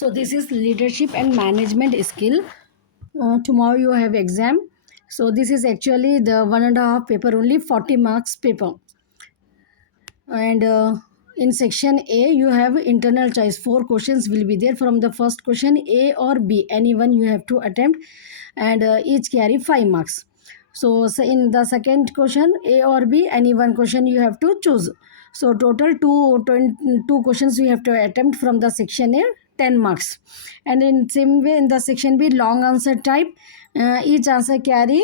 So this is leadership and management skill. Tomorrow you have exam. So this is actually the 1.5 paper only, 40 marks paper. And in section A you have internal choice. 4 questions will be there. From the first question, A or B, anyone you have to attempt, and each carry 5 marks. So in the second question, A or B, any one question you have to choose. So total two questions you have to attempt from the section A, 10 marks. And in same way in the section B, long answer type, each answer carry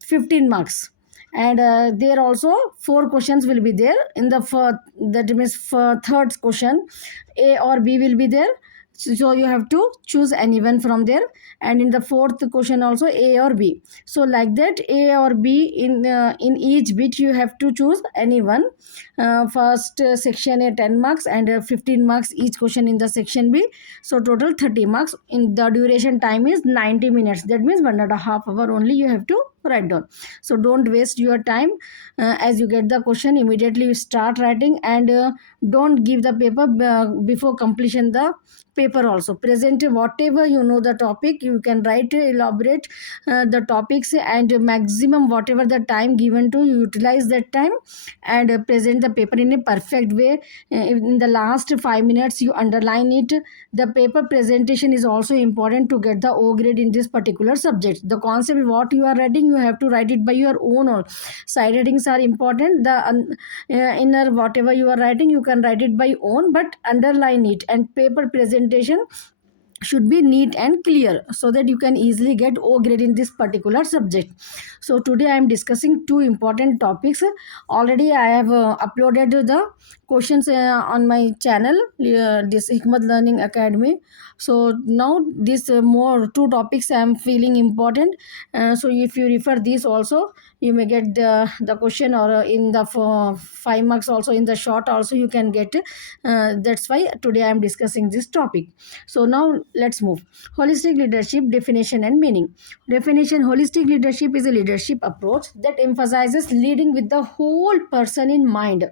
15 marks. And there also 4 questions will be there. In the that means for third question, A or B will be there. So you have to choose anyone from there. And in the fourth question also, A or B. So like that, A or B, in each bit you have to choose anyone. First section A 10 marks, and 15 marks each question in the section B. So total 30 marks. In the duration time is 90 minutes. That means 1.5 hour only you have to write down. So don't waste your time. As you get the question, immediately you start writing, and don't give the paper before completion the paper. Also present whatever you know the topic, you can write, elaborate the topics, and maximum whatever the time given to you, utilize that time, and present the paper in a perfect way. In the last 5 minutes you underline it. The paper presentation is also important to get the O grade in this particular subject. The concept what you are writing, you have to write it by your own. Or side headings are important. The inner whatever you are writing, you can write it by own, but underline it. And paper presentation should be neat and clear, so that you can easily get O grade in this particular subject. So today I am discussing two important topics. Already I have uploaded the questions on my channel, this Hikmat Learning Academy. So now this more two topics I am feeling important. So if you refer these also, you may get the question, or in the 5 marks also, in the short also you can get. That's why today I am discussing this topic. So now let's move. Holistic leadership definition and meaning. Definition: holistic leadership is a leadership approach that emphasizes leading with the whole person in mind.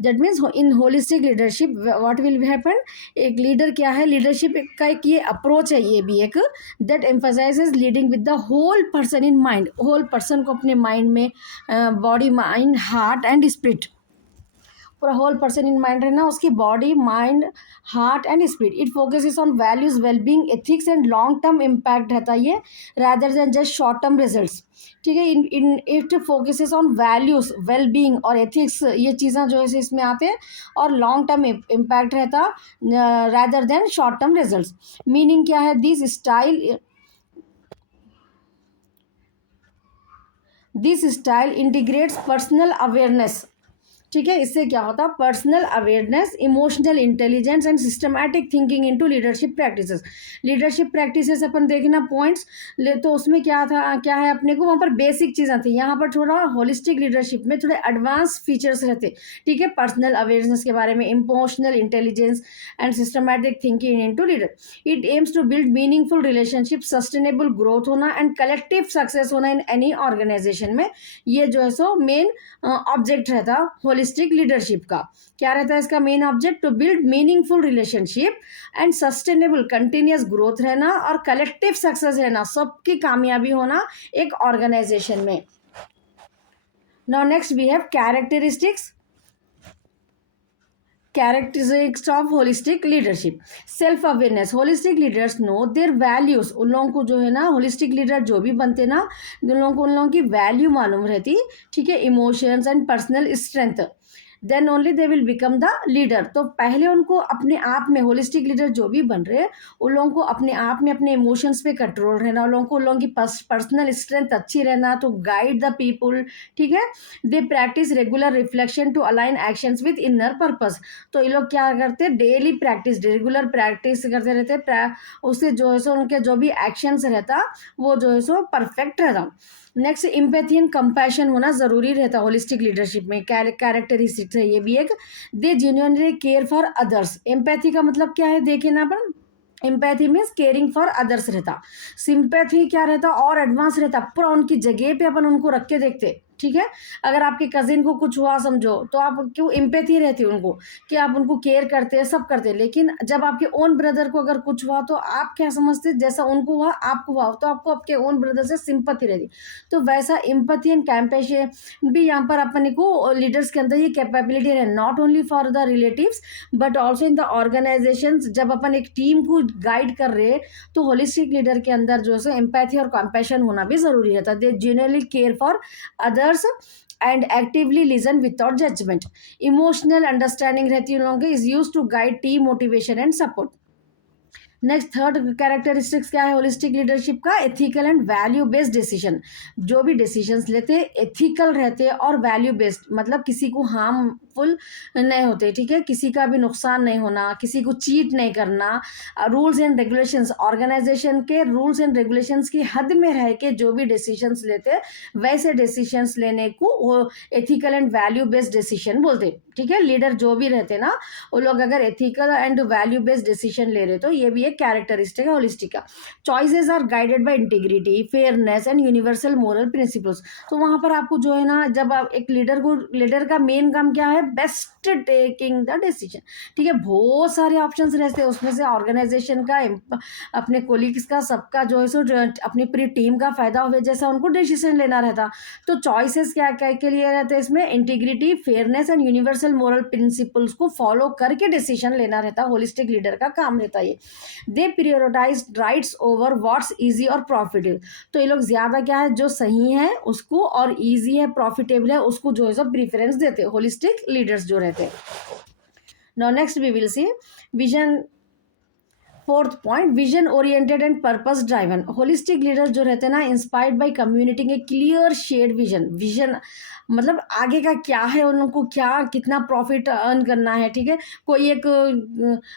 That means in holistic leadership what will happen, एक leader क्या है, leadership का एक ये approach है, ये भी एक that emphasises leading with the whole person in mind. Whole person को अपने माइंड में, body, mind, heart and spirit, पूरा होल पर्सन इन माइंड रहना, उसकी body, mind, heart and spirit. It focuses on values, wellbeing, ethics and long term impact रहता है ये, rather than just short term results. ठीक है. In it focuses on values, wellbeing और ethics, ये चीज़ें जो है इसमें आते हैं, और लॉन्ग टर्म इम्पैक्ट रहता rather than short term results. Meaning क्या है, this style integrates personal awareness. ठीक है. इससे क्या होता है, personal awareness, emotional intelligence and systematic thinking into leadership practices. Leadership practices अपन देखना पॉइंट्स ले, तो उसमें क्या था, क्या है अपने को, वहाँ पर बेसिक चीज़ें थी. यहाँ पर थोड़ा होलिस्टिक लीडरशिप में थोड़े एडवांस फीचर्स रहते. ठीक है. पर्सनल अवेयरनेस के बारे में, emotional intelligence and systematic thinking into leader. It aims to build meaningful relationship, sustainable growth होना एंड कलेक्टिव सक्सेस होना इन एनी ऑर्गेनाइजेशन में. ये जो है सो मेन ऑब्जेक्ट रहता होलिस्टिक लीडरशिप का. क्या रहता है इसका main object, to build meaningful relationship and sustainable continuous growth रहना, और कलेक्टिव सक्सेस रहना, सबकी कामयाबी होना एक ऑर्गेनाइजेशन में. Now next we have characteristics of holistic leadership. Self awareness. Holistic leaders know their values. उन लोगों को जो है ना, होलिस्टिक लीडर जो भी बनते ना, उन लोगों को उन लोगों की वैल्यू मालूम रहती. ठीक है. Emotions and personal strength, then only they will become the leader. तो पहले उनको अपने आप में, होलिस्टिक लीडर जो भी बन रहे हैं, उन लोगों को अपने आप में अपने इमोशंस पे कंट्रोल रहना, उन लोगों की पर्सनल स्ट्रेंथ अच्छी रहना, तो गाइड द पीपुल. ठीक है. They practice regular reflection to align actions with inner purpose. तो ये लोग क्या करते हैं, डेली प्रैक्टिस, रेगुलर प्रैक्टिस करते रहते. उससे जो है सो उनके जो भी एक्शंस रहता, वो जो है सो परफेक्ट रहता. नेक्स्ट, इम्पैथी एंड कंपैशन होना ज़रूरी रहता होलिस्टिक लीडरशिप में. कैरेक्टरिस्टिक्स है ये भी एक. They genuinely care for others. Empathy का मतलब क्या है, देखें ना अपन. Empathy means caring for others रहता. सिंपैथी क्या रहता, और एडवांस रहता, पूरा उनकी जगह पे अपन उनको रख के देखते. ठीक है। अगर आपके कजिन को कुछ हुआ समझो, तो आप क्यों एम्पैथी रहती है उनको कि आप उनको केयर करते हैं, सब करते हैं, लेकिन जब आपके ओन ब्रदर को अगर कुछ हुआ तो आप क्या समझते हैं, जैसा उनको हुआ आपको हुआ, तो आपको आपके ओन ब्रदर से सिंपैथी रहती। तो वैसा एम्पैथी एंड कंपैशन भी यहाँ पर अपने को लीडर्स के अंदर ये कैपेबिलिटी है, not only for the relatives but also in the organisations. जब अपन एक टीम को गाइड कर रहे हैं तो होलिस्टिक लीडर के अंदर जो है सो एम्पैथी और कंपैशन होना भी जरूरी रहता है। They genuinely care for others and actively listen without judgment. Emotional understanding रहती है उन लोगों की, is used to guide team motivation and support. Next third characteristics क्या है होलिस्टिक लीडरशिप का, ethical and value based decision. जो भी डिसीजंस लेते हैं एथिकल रहते हैं और वैल्यू बेस्ड, मतलब किसी को हार्मफुल नहीं होते, ठीक है, किसी का भी नुकसान नहीं होना, किसी को चीट नहीं करना, रूल्स एंड रेगुलेशंस, ऑर्गेनाइजेशन के रूल्स एंड रेगुलेशंस की हद में रह के जो भी डिसीजंस लेते हैं वैसे डिसीजंस लेने को वो ethical and value based decision बोलते हैं, ठीक है। लीडर जो भी रहते ना वो लोग अगर ethical and value based decision ले रहे तो ये भी एक कैरेक्टरिस्टिक है होलिस्टिक का। Choices are guided by integrity, fairness and universal moral principles. तो वहां पर आपको जो है ना, जब आप एक लीडर का मेन काम क्या है, बेस्ट टेकिंग द डिसीजन, ठीक है। बहुत सारे ऑप्शंस रहते हैं उसमें से ऑर्गेनाइजेशन का, अपने कोलिग्स का, सबका जो है सो अपनी पूरी टीम का फायदा हो जैसा उनको डिसीजन लेना रहता। तो चॉइसेस क्या क्या के लिए रहते हैं इसमें, integrity, fairness and universal moral principles को फॉलो करके डिसीजन लेना रहता है, होलिस्टिक लीडर का काम रहता है ये। They prioritise rights over what's easy और प्रॉफिटेबल। तो ये लोग ज्यादा क्या है, जो सही है उसको और इजी है प्रॉफिटेबल है उसको जो है सब प्रीफरेंस देते हैं होलिस्टिक लीडर्स जो रहते हैं। Now next we will see vision. Fourth point, vision oriented and purpose driven. Holistic leader जो रहते हैं ना, inspired by communicating a clear shared vision. Vision मतलब आगे का क्या है, उन लोगों को क्या कितना प्रॉफिट अर्न करना है, ठीक है। कोई एक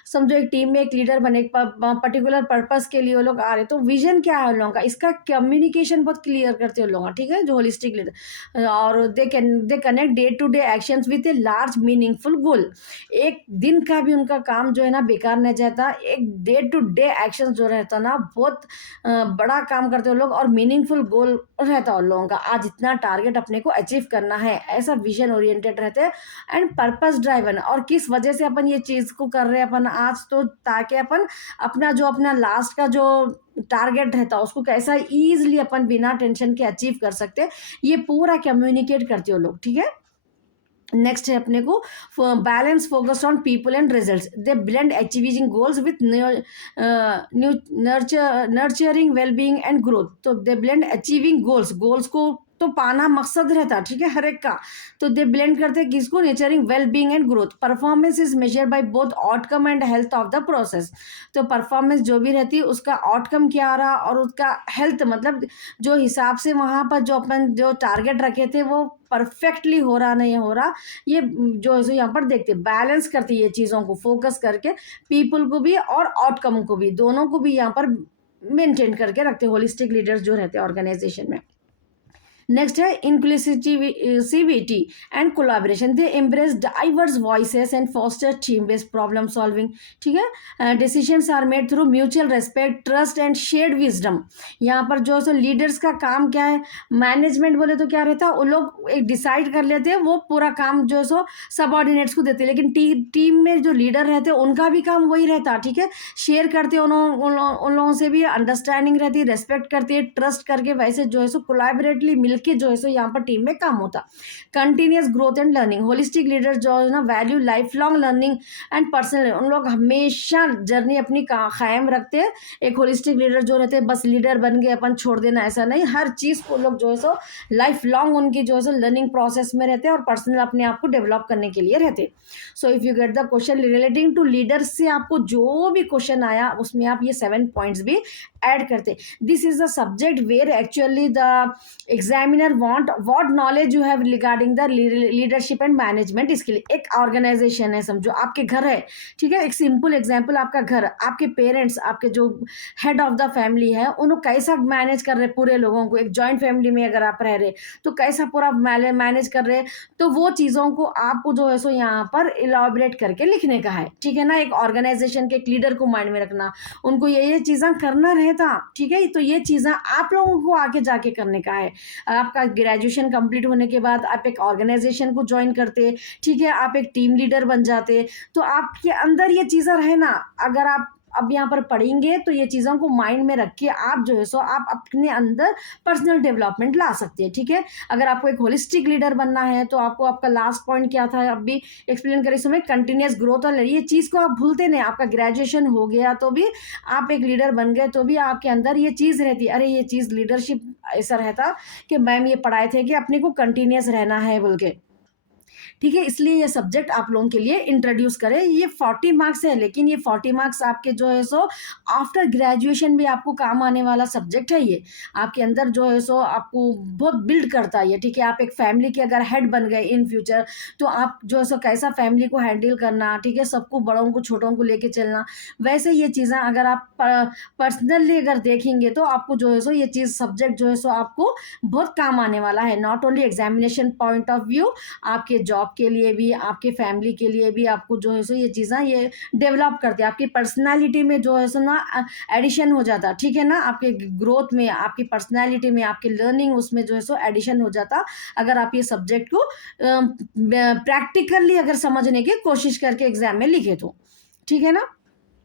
समझो एक टीम में एक लीडर बने, एक पर्टिकुलर पर्पस के लिए वो लोग आ रहे, तो विजन क्या है उन लोगों का, इसका कम्युनिकेशन बहुत क्लियर करते हैं उन लोगों का, ठीक है, जो होलिस्टिक लीडर। और they connect day to day actions with a large meaningful goal. एक दिन का भी उनका काम जो है ना बेकार नहीं जाता, एक डे टू डे एक्शन जो रहता ना बहुत बड़ा काम करते हैं लोग और मीनिंगफुल गोल रहता है उन लोगों का, आज इतना टारगेट अपने को अचीव करना है, ऐसा विजन ओरिएंटेड रहते हैं। एंड पर्पस ड्राइवन, और किस वजह से अपन ये चीज को कर रहे हैं अपन आज, तो ताकि अपन अपना लास्ट का जो टारगेट रहता है उसको कैसा इजीली अपन बिना टेंशन के अचीव कर सकते हैं, ये पूरा कम्युनिकेट करते हो लोग, ठीक है। नेक्स्ट है अपने को balance focused on people and results. They blend achieving goals with nurturing wellbeing and growth. तो दे ब्लेंड अचीविंग गोल्स को तो पाना मकसद रहता, ठीक है, हर एक का। तो दे ब्लेंड करते हैं किसको, nurturing wellbeing and growth. Performance is measured by both outcome and health of the process. तो परफॉर्मेंस जो भी रहती है उसका आउटकम क्या आ रहा और उसका हेल्थ, मतलब जो हिसाब से वहां पर जो अपन जो टारगेट रखे थे वो परफेक्टली हो रहा नहीं हो रहा, ये जो है यहाँ पर देखते बैलेंस करती है ये चीज़ों को फोकस करके, पीपल को भी और आउटकम को भी, दोनों को भी यहाँ पर मेंटेन करके रखते होलिस्टिक लीडर्स जो रहते हैं ऑर्गेनाइजेशन में। नेक्स्ट है inclusivity and collaboration. They embrace diverse voices and foster team based problem solving, ठीक है। Decisions are made through mutual respect, trust and shared wisdom. यहाँ पर जो है लीडर्स का काम क्या है, मैनेजमेंट बोले तो क्या रहता है, वो लोग एक डिसाइड कर लेते हैं, वो पूरा काम जो है सो सबऑर्डिनेट्स को देते हैं, लेकिन टीम में जो लीडर रहते हैं उनका भी काम वही रहता है, ठीक है। शेयर करते हैं उन लोगों से भी अंडरस्टैंडिंग रहती है, रेस्पेक्ट करती है, ट्रस्ट करके वैसे जो है सो कोलैबोरेटली मिलके जो है सो यहाँ पर टीम में काम होता। Continuous growth and learning. Holistic leader जो है ना value life long learning and personal, उन लोग हमेशा जर्नी अपनी कायम रखते हैं। एक होलिस्टिक लीडर जो रहते हैं बस लीडर बन गए अपन छोड़ देना, ऐसा नहीं, हर चीज़ को लोग जो है सो लाइफ लॉन्ग उनकी जो है सो लर्निंग प्रोसेस में रहते हैं और पर्सनल अपने आप को डेवलप करने के लिए रहते हैं। So if you get the question relating to leaders से आपको जो भी क्वेश्चन आया उसमें आप ये 7 पॉइंट्स भी ऐड करते। This is the subject where actually the examiner want what knowledge you have regarding the leadership and management skill. एक ऑर्गेनाइजेशन है, समझो आपके घर है, ठीक है, एक सिंपल एग्जांपल, आपका घर, आपके पेरेंट्स, आपके जो हेड ऑफ द फैमिली है उन्होंने कैसा मैनेज कर रहे पूरे लोगों को, एक जॉइंट फैमिली में अगर आप रह रहे तो कैसा पूरा मैनेज कर रहे, तो वो चीज़ों को आपको जो है सो यहाँ पर इलाबरेट करके लिखने का है, ठीक है ना। एक ऑर्गेनाइजेशन के एक लीडर को माइंड में रखना, उनको ये चीज़ें करना रहता, ठीक है, तो ये चीज़ें आप लोगों को आगे जाके करने का है। आपका ग्रेजुएशन कंप्लीट होने के बाद आप एक ऑर्गेनाइजेशन को ज्वाइन करते, ठीक है, आप एक टीम लीडर बन जाते, तो आपके अंदर ये चीज़ें रहे ना, अगर आप अब यहाँ पर पढ़ेंगे तो ये चीज़ों को माइंड में रख के आप जो है सो आप अपने अंदर पर्सनल डेवलपमेंट ला सकते हैं, ठीक है। अगर आपको एक होलिस्टिक लीडर बनना है तो आपको, आपका लास्ट पॉइंट क्या था अभी एक्सप्लेन करें इसमें, कंटिन्यूस ग्रोथ, और ये चीज़ को आप भूलते नहीं। आपका ग्रेजुएशन हो गया तो भी आप एक लीडर बन गए तो भी आपके अंदर ये चीज़ रहती है, अरे ये चीज़ लीडरशिप ऐसा रहता कि मैम ये पढ़ाए थे कि अपने को कंटिन्यूस रहना है बोल के, ठीक है। इसलिए ये सब्जेक्ट आप लोगों के लिए इंट्रोड्यूस करें। ये 40 मार्क्स है, लेकिन ये 40 मार्क्स आपके जो है सो आफ्टर ग्रेजुएशन भी आपको काम आने वाला सब्जेक्ट है। ये आपके अंदर जो है सो आपको बहुत बिल्ड करता है ये, ठीक है। आप एक फैमिली के अगर हेड बन गए इन फ्यूचर, तो आप जो है सो कैसा फैमिली को हैंडल करना, ठीक है, सबको, बड़ों को छोटों को लेके चलना, वैसे ये चीज़ें अगर आप पर्सनली अगर देखेंगे तो आपको जो है सो ये चीज़ सब्जेक्ट जो है सो आपको बहुत काम आने वाला है। Not only examination point of view, आपके जॉब के लिए भी, आपके फैमिली के लिए भी आपको जो है सो ये चीज़ें ये डेवलप करती है। आपकी पर्सनालिटी में जो है सो ना एडिशन हो जाता, ठीक है ना, आपके ग्रोथ में, आपकी पर्सनालिटी में, आपकी लर्निंग उसमें जो है सो एडिशन हो जाता, अगर आप ये सब्जेक्ट को प्रैक्टिकली अगर समझने की कोशिश करके एग्जाम में लिखे तो, ठीक है ना।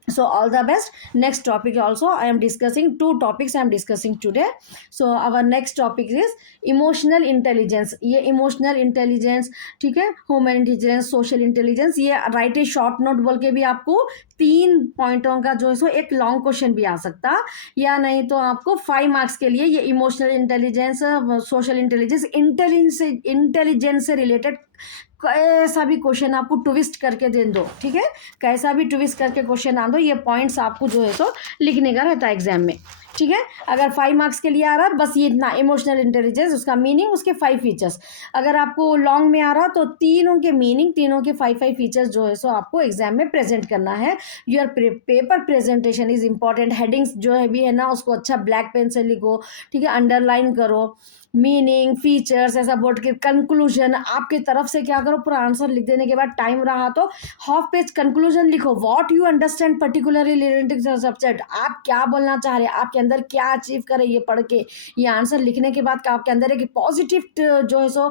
So all the best. Next topic also I am discussing, two topics I am discussing today. So our next topic is emotional intelligence. ये इमोशनल इंटेलिजेंस, ठीक है, ह्यूमन इंटेलिजेंस, सोशल इंटेलिजेंस, ये राइट ए शॉर्ट नोट बोल के भी आपको 3 पॉइंटों का जो है सो एक लॉन्ग क्वेश्चन भी आ सकता, या नहीं तो आपको 5 मार्क्स के लिए ये emotional intelligence, social intelligence, intelligence से रिलेटेड कैसा भी क्वेश्चन आपको ट्विस्ट करके दे दो, ठीक है, कैसा भी ट्विस्ट करके क्वेश्चन आ दो, ये पॉइंट्स आपको जो है तो लिखने का रहता है एग्जाम में, ठीक है। अगर 5 मार्क्स के लिए आ रहा है बस ये इतना, इमोशनल इंटेलिजेंस, उसका मीनिंग, उसके 5 फीचर्स। अगर आपको लॉन्ग में आ रहा तो तीनों के मीनिंग, तीनों के 5 फीचर्स जो है सो आपको एग्जाम में प्रेजेंट करना है। Your paper presentation is important. Headings जो है भी है ना, उसको अच्छा ब्लैक पेन से लिखो, ठीक है, अंडरलाइन करो, मीनिंग, फीचर्स, ऐसा बोर्ड के कंक्लूजन, आपकी तरफ से क्या करो, पूरा आंसर लिख देने के बाद टाइम रहा तो हाफ पेज कंक्लूजन लिखो, what you understand particularly related subject, आप क्या बोलना चाह रहे हैं, आपके अंदर क्या अचीव करें, ये पढ़ के, ये आंसर लिखने के बाद आपके अंदर एक पॉजिटिव जो है सो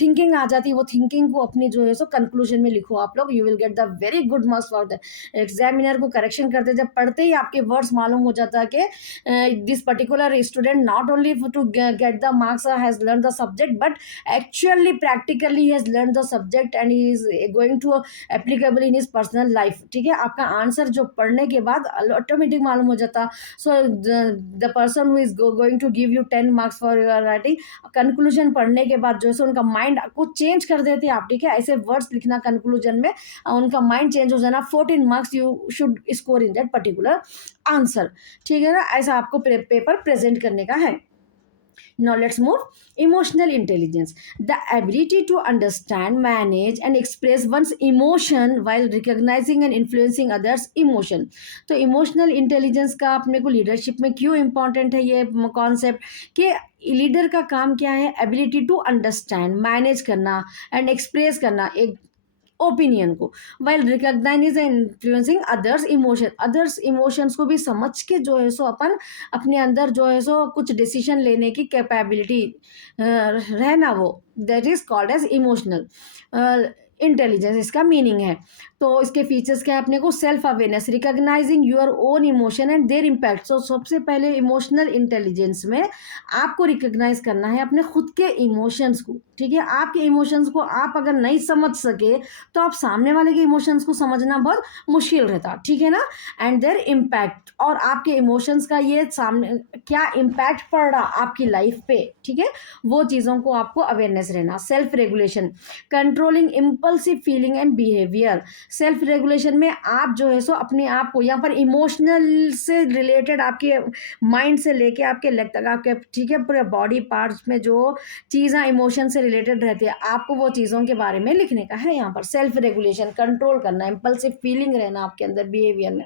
थिंकिंग आ जाती है, वो थिंकिंग को अपनी जो है सो कंक्लूजन में लिखो आप लोग, you will get the very good marks for the examiner को करेक्शन करते जब पढ़ते ही आपके वर्ड्स मालूम हो जाता है कि this particular student not only to get the marks has learned the subject, but actually practically he has learned the subject and he is going to applicable in his personal life, ठीक है। आपका answer जो पढ़ने के बाद automatic मालूम हो जाता। So the person who is going to give you 10 marks for your writing, conclusion पढ़ने के बाद जो है उनका माइंड को चेंज कर देते हैं आप, ठीक है, ऐसे वर्ड्स लिखना कंक्लूजन में, उनका माइंड चेंज हो जाना, 14 marks you should score in that particular answer, ठीक है ना, ऐसा आपको पेपर प्रेजेंट करने का है। Now let's move. Emotional intelligence, the ability to understand, manage and express one's emotion while recognizing and influencing others emotion. तो इमोशनल इंटेलिजेंस का अपने को लीडरशिप में क्यों इम्पॉर्टेंट है ये कॉन्सेप्ट, कि लीडर का काम क्या है, एबिलिटी टू अंडरस्टैंड, मैनेज करना एंड एक्सप्रेस करना एक ओपिनियन को, while recognise and influencing others emotions को भी समझ के जो है सो अपन अपने अंदर जो है सो कुछ डिसीजन लेने की कैपेबिलिटी रहना, वो that is called as emotional intelligence, इसका मीनिंग है। तो इसके फीचर्स क्या है अपने को, self awareness, recognising your own emotion and their impact. So सबसे पहले इमोशनल इंटेलिजेंस में आपको रिकॉग्नाइज करना है अपने खुद के इमोशंस को, ठीक है। आपके इमोशंस को आप अगर नहीं समझ सके तो आप सामने वाले के इमोशंस को समझना बहुत मुश्किल रहता, ठीक है ना। एंड देयर इम्पैक्ट, और आपके इमोशंस का ये सामने क्या इम्पैक्ट पड़ रहा आपकी लाइफ पे, ठीक है, वो चीज़ों को आपको अवेयरनेस रहना। Self regulation, controlling impulsive feeling and behaviour. Self regulation में आप जो है सो अपने आप को, यहाँ पर इमोशनल से रिलेटेड आपके माइंड से लेके आपके लेग तक, आपके, ठीक है, पूरे बॉडी पार्ट्स में जो चीज़ें इमोशन से रिलेटेड रहती है, आपको वो चीज़ों के बारे में लिखने का है यहाँ पर। सेल्फ रेगुलेशन, कंट्रोल करना, इम्पल्सिव फीलिंग रहना आपके अंदर बिहेवियर में।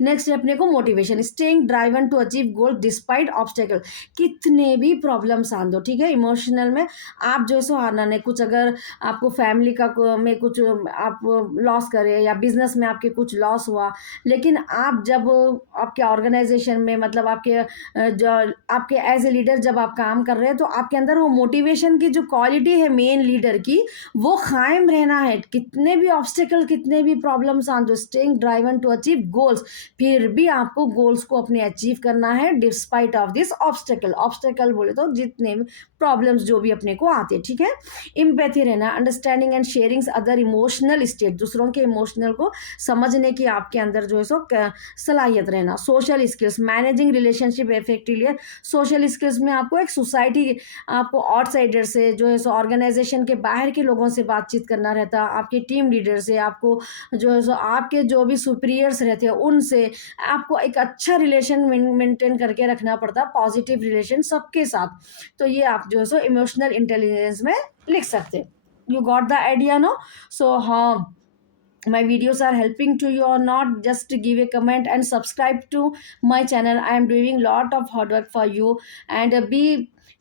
नेक्स्ट है अपने को motivation, staying driven to achieve goal despite obstacle, कितने भी प्रॉब्लम्स आन दो, ठीक है। इमोशनल में आप जो है सो हारना नहीं, कुछ अगर आपको फैमिली का में कुछ आप लॉस करे या बिजनेस में आपके कुछ लॉस हुआ, लेकिन आप जब आपके ऑर्गेनाइजेशन में मतलब आपके जो आपके एज ए लीडर जब आप काम कर रहे हैं, तो आपके अंदर वो मोटिवेशन की जो क्वालिटी है मेन लीडर की, वो कायम रहना है। कितने भी ऑब्स्टेकल, कितने भी प्रॉब्लम्स आन दो, staying driven to achieve goals, फिर भी आपको गोल्स को अपने अचीव करना है despite of this obstacle. Obstacle बोले तो जितने भी प्रॉब्लम्स जो भी अपने को आते हैं, ठीक है। इम्पैथी रहना, understanding and sharing other emotional state, दूसरों के इमोशनल को समझने की आपके अंदर जो है सो सलाहियत रहना। Social skills, managing relationship effectively, social skills में आपको एक सोसाइटी, आपको आउटसाइडर से जो है सो ऑर्गेनाइजेशन के बाहर के लोगों से बातचीत करना रहता, आपके टीम लीडर से, आपको जो है सो आपके जो भी सुपीरियर्स रहते हैं उनसे आपको एक अच्छा रिलेशन मेंटेन करके रखना पड़ता, पॉजिटिव रिलेशन सबके साथ। तो ये आप जो है सो इमोशनल इंटेलिजेंस में लिख सकते हैं। You got the idea, no? So हाँ, my videos are helping to you or not, just give a comment and subscribe to my channel. I am doing lot of hard work for you, and be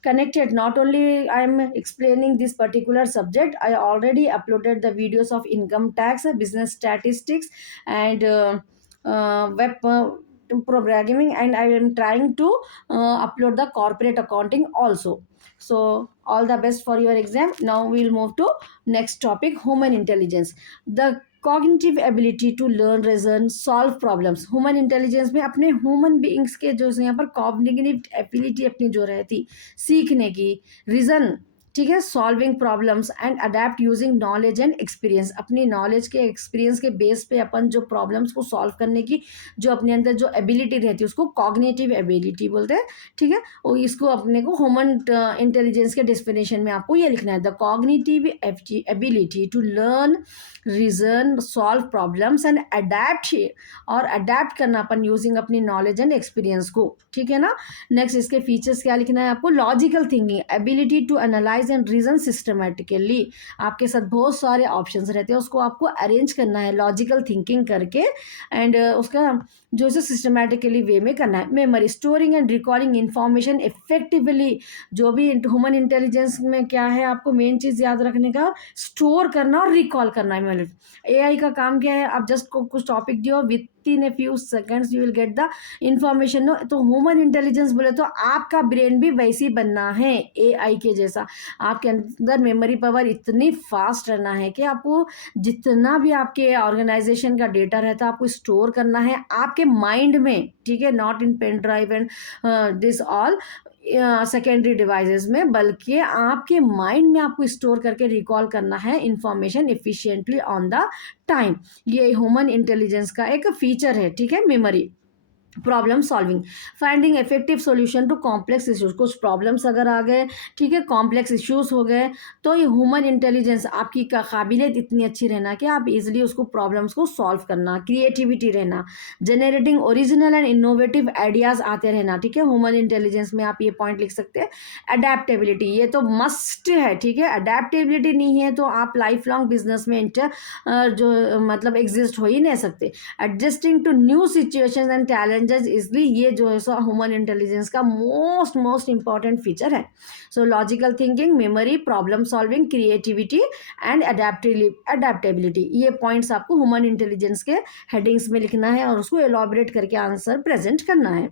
connected. Not only I am explaining this particular subject, I already uploaded the videos of income tax, business statistics, and web programming, and I am trying to upload the corporate accounting also. So all the best for your exam. Now we'll move to next topic, human intelligence, the cognitive ability to learn, reason, solve problems. Human intelligence में अपने human beings के जो यहाँ पर cognitive ability अपनी जो रहती सीखने की, रीजन, ठीक है, solving problems and adapt using knowledge and experience, अपनी नॉलेज के एक्सपीरियंस के बेस पे अपन जो प्रॉब्लम्स को सॉल्व करने की जो अपने अंदर जो एबिलिटी रहती है उसको कॉग्निटिव एबिलिटी बोलते हैं, ठीक है। और इसको अपने को ह्यूमन इंटेलिजेंस के डेफिनेशन में आपको ये लिखना है, the cognitive ability to learn, reason, solve problems and adapt, और अडेप्ट करना अपन यूजिंग अपनी नॉलेज एंड एक्सपीरियंस को, ठीक है ना। नेक्स्ट इसके फीचर्स क्या लिखना है आपको, logical thinking, ability to analyse and reason systematically, आपके साथ बहुत सारे ऑप्शंस रहते हैं, उसको आपको अरेंज करना है लॉजिकल थिंकिंग करके, एंड उसका जो है सिस्टमेटिकली वे में करना है। Memory, storing and recording information effectively, जो भी ह्यूमन इंटेलिजेंस में क्या है आपको मेन चीज़ याद रखने का, स्टोर करना और रिकॉल करना है। एआई का काम क्या है, आप जस्ट को कुछ टॉपिक दियो, within a few seconds you will get the information, no. तो ह्यूमन इंटेलिजेंस बोले तो आपका ब्रेन भी वैसे ही बनना है एआई के जैसा, आपके अंदर मेमोरी पावर इतनी फास्ट रहना है कि आपको जितना भी आपके ऑर्गेनाइजेशन का डेटा रहता है आपको स्टोर करना है आपके माइंड में, ठीक है, not in pen drive and this all secondary devices में, बल्कि आपके माइंड में आपको स्टोर करके रिकॉल करना है information efficiently on the time. ये ह्यूमन इंटेलिजेंस का एक फीचर है, ठीक है। Memory, problem solving, finding effective solution to complex issues, कुछ प्रॉब्लम्स अगर आ गए, ठीक है, कॉम्प्लेक्स इश्यूज हो गए, तो ये ह्यूमन इंटेलिजेंस आपकी काबिलियत इतनी अच्छी रहना कि आप इजीली उसको प्रॉब्लम्स को सॉल्व करना, क्रिएटिविटी रहना, generating original and innovative ideas आते रहना, ठीक है। ह्यूमन इंटेलिजेंस में आप ये पॉइंट लिख सकते हैं। अडेप्टेबिलिटी, ये तो मस्ट है, ठीक है। अडेप्टेबिलिटी नहीं है तो आप लाइफ लॉन्ग बिजनेस में जो मतलब एग्जिस्ट हो ही नहीं सकते। Adjusting to new situations and challenges easily, ये जो है सो ह्यूमन इंटेलिजेंस का मोस्ट इंपॉर्टेंट फीचर है। So logical thinking, memory, problem solving, creativity and adaptability, ये पॉइंट्स आपको ह्यूमन इंटेलिजेंस के हेडिंग्स में लिखना है और उसको एलॉबरेट करके आंसर प्रेजेंट करना है।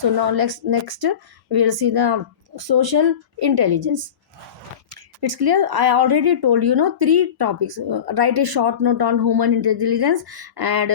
So now next we will see the social intelligence. It's clear. I already told you, 3 topics. Write a short note on human intelligence and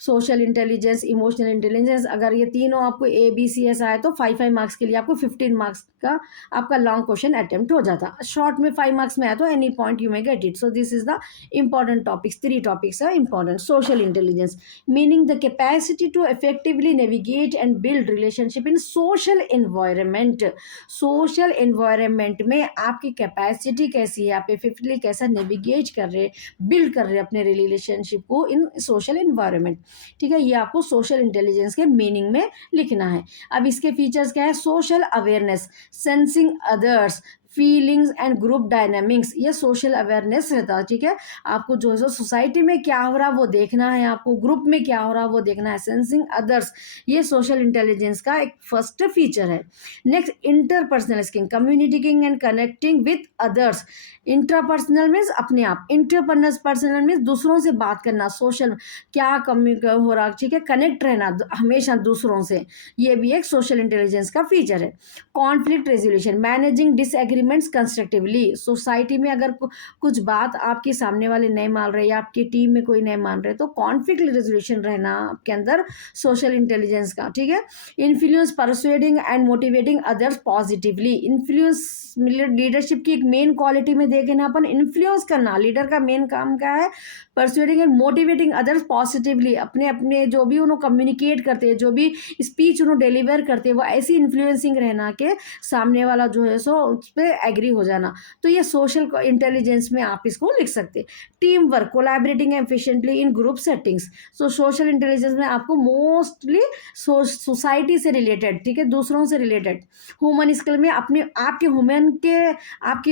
social intelligence, emotional intelligence. अगर ये तीनों आपको A B C S आए तो 5 marks के लिए आपको 15 marks का आपका लॉन्ग क्वेश्चन अटेम्प्ट हो जाता। शॉर्ट में 5 मार्क्स में आया तो any point you may get it. So this is the important topics, 3 topics है important. Social intelligence meaning the capacity to effectively navigate and build relationship in social environment. Social environment में आपकी capacity कैसी है, आप effectively कैसा navigate कर रहे, build कर रहे अपने रिलेशनशिप को इन सोशल एनवायरनमेंट, ठीक है। ये आपको सोशल इंटेलिजेंस के मीनिंग में लिखना है। अब इसके फीचर्स क्या है, social awareness, sensing others, feelings and group dynamics, ये सोशल अवेयरनेस रहता है, ठीक है। आपको जो है सो सोसाइटी में क्या हो रहा है वो देखना है, आपको ग्रुप में क्या हो रहा है वो देखना है। सेंसिंग अदर्स, ये सोशल इंटेलिजेंस का एक फर्स्ट फीचर है। Next, interpersonal skill, communicating and connecting with others. Intrapersonal means अपने आप, इंटरपर्सनल मीन्स दूसरों से बात करना, सोशल क्या कम्यू हो रहा, ठीक है, कनेक्ट रहना हमेशा दूसरों से, ये भी एक सोशल इंटेलिजेंस का फीचर है। Conflict resolution, managing disagreements constructively. Society में अगर कुछ बात आपके सामने वाले नहीं मान रहे या आपकी टीम में कोई नहीं मान रहे तो कॉन्फ्लिक्ट रेजोल्यूशन रहना आपके अंदर सोशल इंटेलिजेंस का, ठीक है। Influence, persuading and motivating others positively. Influence leadership की एक मेन क्वालिटी में देखें ना अपन, इन्फ्लुएंस करना, लीडर का मेन काम क्या है, persuading and motivating others positively. अपने अपने जो भी उन्होंने कम्युनिकेट करते हैं, जो भी स्पीच उन्होंने डिलीवर करते हैं, वो ऐसी इन्फ्लुएंसिंग रहना के सामने वाला जो है सो उस पर एग्री हो जाना। तो ये सोशल इंटेलिजेंस में आप इसको लिख सकते हैं। टीम वर्क, कोलैबोरेटिंग एफिशिएंटली इन ग्रुप सेटिंग्स। सो सोशल इंटेलिजेंस में आपको मोस्टली सोसाइटी से रिलेटेड, ठीक है, दूसरों से रिलेटेड। ह्यूमन स्किल में अपने आपके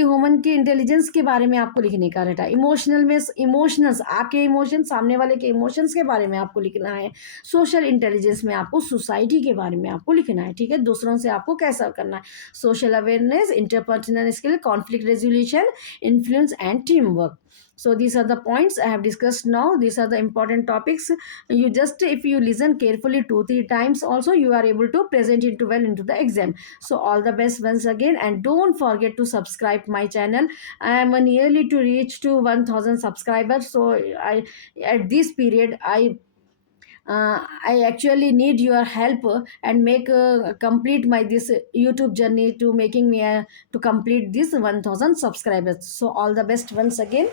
ह्यूमन के इंटेलिजेंस के बारे में आपको लिखने का रहता है। इमोशनल में इमोशंस, आपके इमोशन, सामने वाले के इमोशंस के बारे में आपको लिखना है। सोशल इंटेलिजेंस में आपको सोसाइटी के बारे में आपको लिखना है, ठीक है, दूसरों से आपको कैसा करना है। Social awareness, interpersonal skill, conflict resolution, influence and teamwork. So these are the points I have discussed now. These are the important topics. You just, if you listen carefully 2-3 times also, you are able to present it well into the exam. So all the best once again, and don't forget to subscribe my channel. I am nearly to reach to 1000 subscribers. So I, at this period, I actually need your help and make complete my this YouTube journey to making me to complete this 1000 subscribers. So all the best once again.